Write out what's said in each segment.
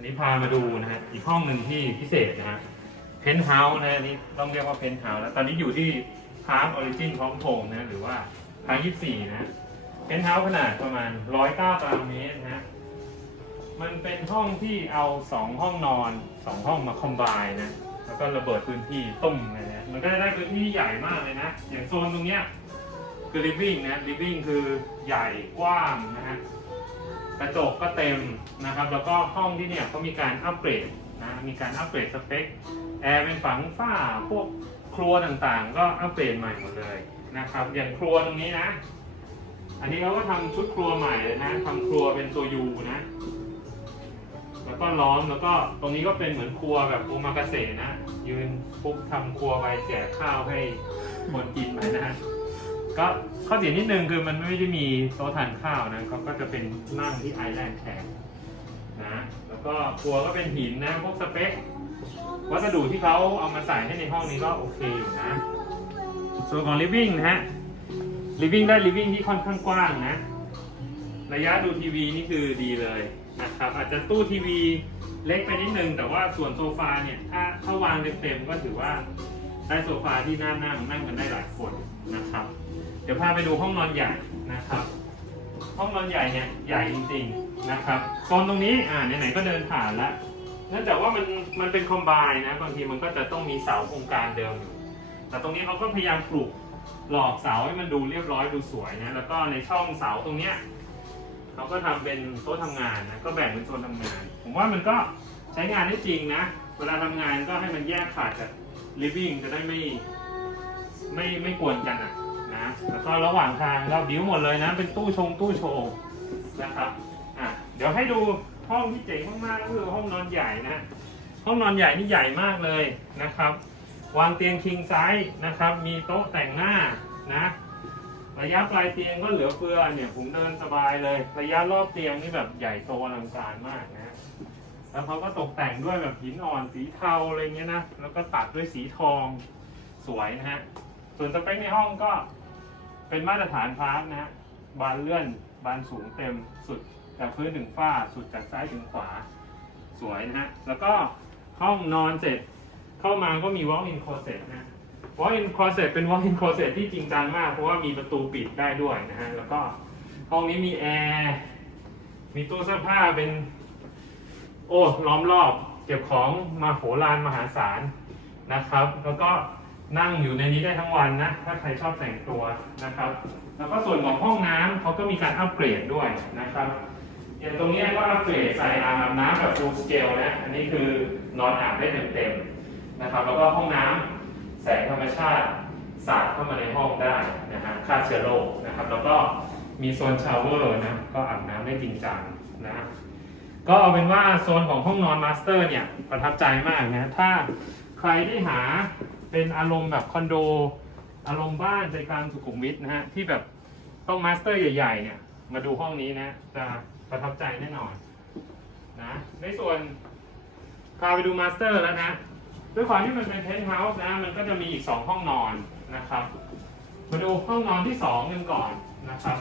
อันนี้พามาดูนะฮะอีกห้องหนึ่งที่พิเศษนะฮะเพนท์เฮาส์นะอันนี้ต้องเรียกว่าเพนท์เฮาส์แล้วตอนนี้อยู่ที่พาร์คออริจินพร้อมโพงษ์นะหรือว่าพาร์คยี่สี่นะเพนท์เฮาส์ขนาดประมาณร้อยเก้าตารางเมตรนะฮะมันเป็นห้องที่เอาสองห้องนอนสองห้องมาคอมไบนะแล้วก็ระเบิดพื้นที่ตุ้มเลยนะมันก็จะได้พื้นที่ใหญ่มากเลยนะ อย่างโซนตรงเนี้ยคือ living นะ living คือใหญ่กว้างนะฮะ กระจกก็เต็มนะครับ แล้วก็ห้องที่เนี่ยเขามีการอัปเกรดนะมีการอัปเกรดสเปคแอร์เป็นฝังฝ้าพวกครัวต่างๆ ก็อัปเกรดใหม่หมดเลยนะครับ อย่างครัวตรงนี้นะ อันนี้เขาก็ทำชุดครัวใหม่เลยนะทำครัวเป็นตัวยูนะ แล้วก็ล้อมแล้วก็ตรงนี้ก็เป็นเหมือนครัวแบบโอมากาเสะนะ ยืนปุ๊บทำครัวไปแจกข้าวให้คนกินไปนะ ก็ข้อเสียนิดนึงคือมันไม่ได้มีโต๊ะทานข้าวนะเขาก็จะเป็นนั่งที่ไอแลนด์แทนนะแล้วก็ครัวก็เป็นหินนะพวกสเปค วัสดุที่เขาเอามาใส่ให้ในห้องนี้ก็โอเคอยู่นะ ส่วนของ living นะฮะ living ได้ living ที่ค่อนข้างกว้างนะ ระยะดูทีวีนี่คือดีเลยนะครับอาจจะตู้ทีวีเล็กไปนิดนึง แต่ว่าส่วนโซฟาเนี่ยถ้าถ้าวางเต็มๆก็ถือว่า ได้โซฟาที่น่านั่งนั่งกันได้หลายคนนะครับ เดี๋ยวพาไปดูห้องนอนใหญ่นะครับ ห้องนอนใหญ่เนี่ยใหญ่จริงๆนะครับโซนตรงนี้อ่าไหนๆก็เดินผ่านล้วเนื่องจากว่ามันมันเป็นคอมไบนะบางทีมันก็จะต้องมีเสาโครงการเดิมอยู่แต่ตรงนี้เขาก็พยายามปลูกหลอกเสาให้มันดูเรียบร้อยดูสวยนะแล้วก็ในช่องเสาตรงเนี้ยเขาก็ทำเป็นโต๊ะทำงานนะก็แบ่งเป็นโซนทำงาน ผมว่ามันก็ใช้งานได้จริงนะ เวลาทำงานก็ให้มันแยกขาดจาก living จะได้ไม่ไม่ไม่กวนกันอะนะแล้วก็ระหว่างทางเราบิ้วหมดเลยนะ เป็นตู้ชงตู้โชว์นะครับอะเดี๋ยวให้ดูห้องที่เจ๋งมากๆก็คือห้องนอนใหญ่นะ ห้องนอนใหญ่นี่ใหญ่มากเลยนะครับ วางเตียงคิงไซส์นะครับ มีโต๊ะแต่งหน้านะระยะปลายเตียงก็เหลือเฟือเนี่ยผมเดินสบายเลย ระยะรอบเตียงนี่แบบใหญ่โตอลังการมากนะ แล้วเขาก็ตกแต่งด้วยแบบหินอ่อนสีเทาอะไรเงี้ยนะ แล้วก็ตัดด้วยสีทองสวยนะฮะ ส่วนสเปคในห้องก็เป็นมาตรฐานพาร์ทนะฮะ บานเลื่อน บานสูงเต็มสุดจากพื้นถึงฝ้า สุดจากซ้ายถึงขวา สวยนะฮะ แล้วก็ห้องนอนเสร็จเข้ามาก็มี walk-in closet นะ walk-in closet เป็น walk-in closet ที่จริงจังมาก เพราะว่ามีประตูปิดได้ด้วยนะฮะ แล้วก็ห้องนี้มีแอร์ มีตู้เสื้อผ้าเป็น โอ้ล้อมรอบเก็บของมาโหฬารมหาศาลนะครับ แล้วก็นั่งอยู่ในนี้ได้ทั้งวันนะถ้าใครชอบแต่งตัวนะครับ แล้วก็ส่วนของห้องน้ำเขาก็มีการอัปเกรดด้วยนะครับอย่างตรงเนี้ยก็อัปเกรดใส่อ่างอาบน้ำแบบ full scale นะอันนี้คือนอนอาบได้เต็มๆนะครับ แล้วก็ห้องน้ำแสงธรรมชาติสาดเข้ามาในห้องได้นะฮะฆ่าเชื้อโรคนะครับ แล้วก็มีโซนชาวเวอร์นะก็อาบน้ำได้จริงจังนะ ก็เอาเป็นว่าโซนของห้องนอนมาสเตอร์เนี่ยประทับใจมากนะ ถ้าใครที่หาเป็นอารมณ์แบบคอนโด อารมณ์บ้านใจกลางสุขุมวิทนะฮะ ที่แบบต้องมาสเตอร์ใหญ่ๆเนี่ย มาดูห้องนี้นะ จะประทับใจแน่นอนนะ ในส่วนพาไปดูมาสเตอร์แล้วนะด้วยความที่มันเป็นเพนท์เฮาส์นะ มันก็จะมีอีก 2 ห้องนอนนะครับ มาดูห้องนอนที่2กันก่อนนะครับ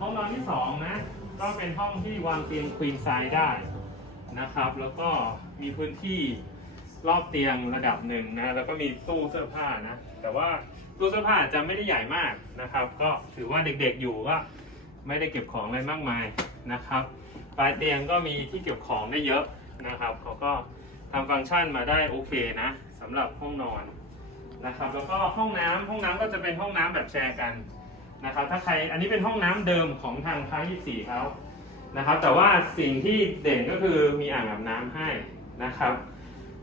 ห้องนอนที่2นะ ก็เป็นห้องที่วางเตียงควีนไซด์ได้นะครับ แล้วก็มีพื้นที่รอบเตียงระดับหนึ่งนะ แล้วก็มีตู้เสื้อผ้านะ แต่ว่าตู้เสื้อผ้าจจะไม่ได้ใหญ่มากนะครับ ก็ถือว่าเด็กๆอยู่ก็ไม่ได้เก็บของอะไรมากมายนะครับ ปลายเตียงก็มีที่เก็บของได้เยอะนะครับ เขาก็ทำฟังก์ชันมาได้โอเคนะสำหรับห้องนอนนะครับ แล้วก็ห้องน้ำห้องน้ำก็จะเป็นห้องน้ำแบบแชร์กัน นะครับถ้าใครอันนี้เป็นห้องน้ำเดิมของทางพายี่เขานะครับ แต่ว่าสิ่งที่เด่นก็คือมีอ่างอาบน้ำให้นะครับ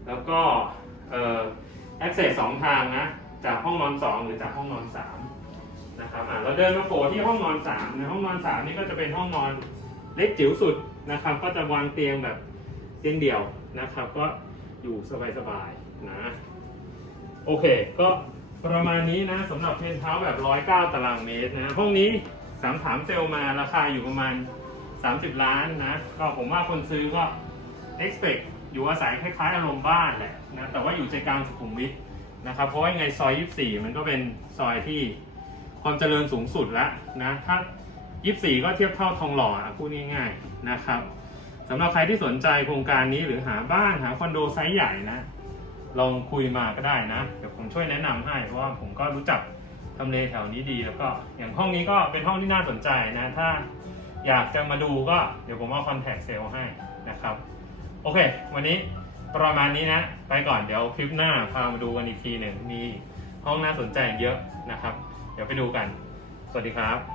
แล้วก็เอ่อ access สองทางนะจากห้องนอนสองหรือจากห้องนอนสามนะครับอะเราเดินมาโผล่ที่ห้องนอนสามในห้องนอนสามนี่ก็จะเป็นห้องนอนเล็กจิ๋วสุดนะครับ ก็จะวางเตียงแบบเตียงเดี่ยวนะครับ ก็อยู่สบายๆนะโอเคก็ ประมาณนี้นะสำหรับเพนท์เฮาส์แบบ 109 ตารางเมตรนะห้องนี้สามถามเซลมาราคาอยู่ประมาณ 30 ล้านนะ ก็ผมว่าคนซื้อก็ expect อยู่อาศัยคล้ายๆอารมณ์บ้านแหละนะแต่ว่าอยู่ใจกลางสุขุมวิทนะครับ เพราะว่ายังไงซอย 24 มันก็เป็นซอยที่ความเจริญสูงสุดแล้วนะถ้า 24 ก็เทียบเท่าทองหล่ออะพูดง่ายๆนะครับสำหรับใครที่สนใจโครงการนี้หรือหาบ้านหาคอนโดไซส์ใหญ่นะ ลองคุยมาก็ได้นะ เดี๋ยวผมช่วยแนะนำให้ เพราะว่าผมก็รู้จักทำเลแถวนี้ดี แล้วก็อย่างห้องนี้ก็เป็นห้องที่น่าสนใจนะ ถ้าอยากจะมาดูก็เดี๋ยวผมเอาคอนแทคเซลให้นะครับ โอเค วันนี้ประมาณนี้นะ ไปก่อนเดี๋ยวคลิปหน้าพามาดูกันอีกทีหนึ่งมีห้องน่าสนใจเยอะนะครับ เดี๋ยวไปดูกัน สวัสดีครับ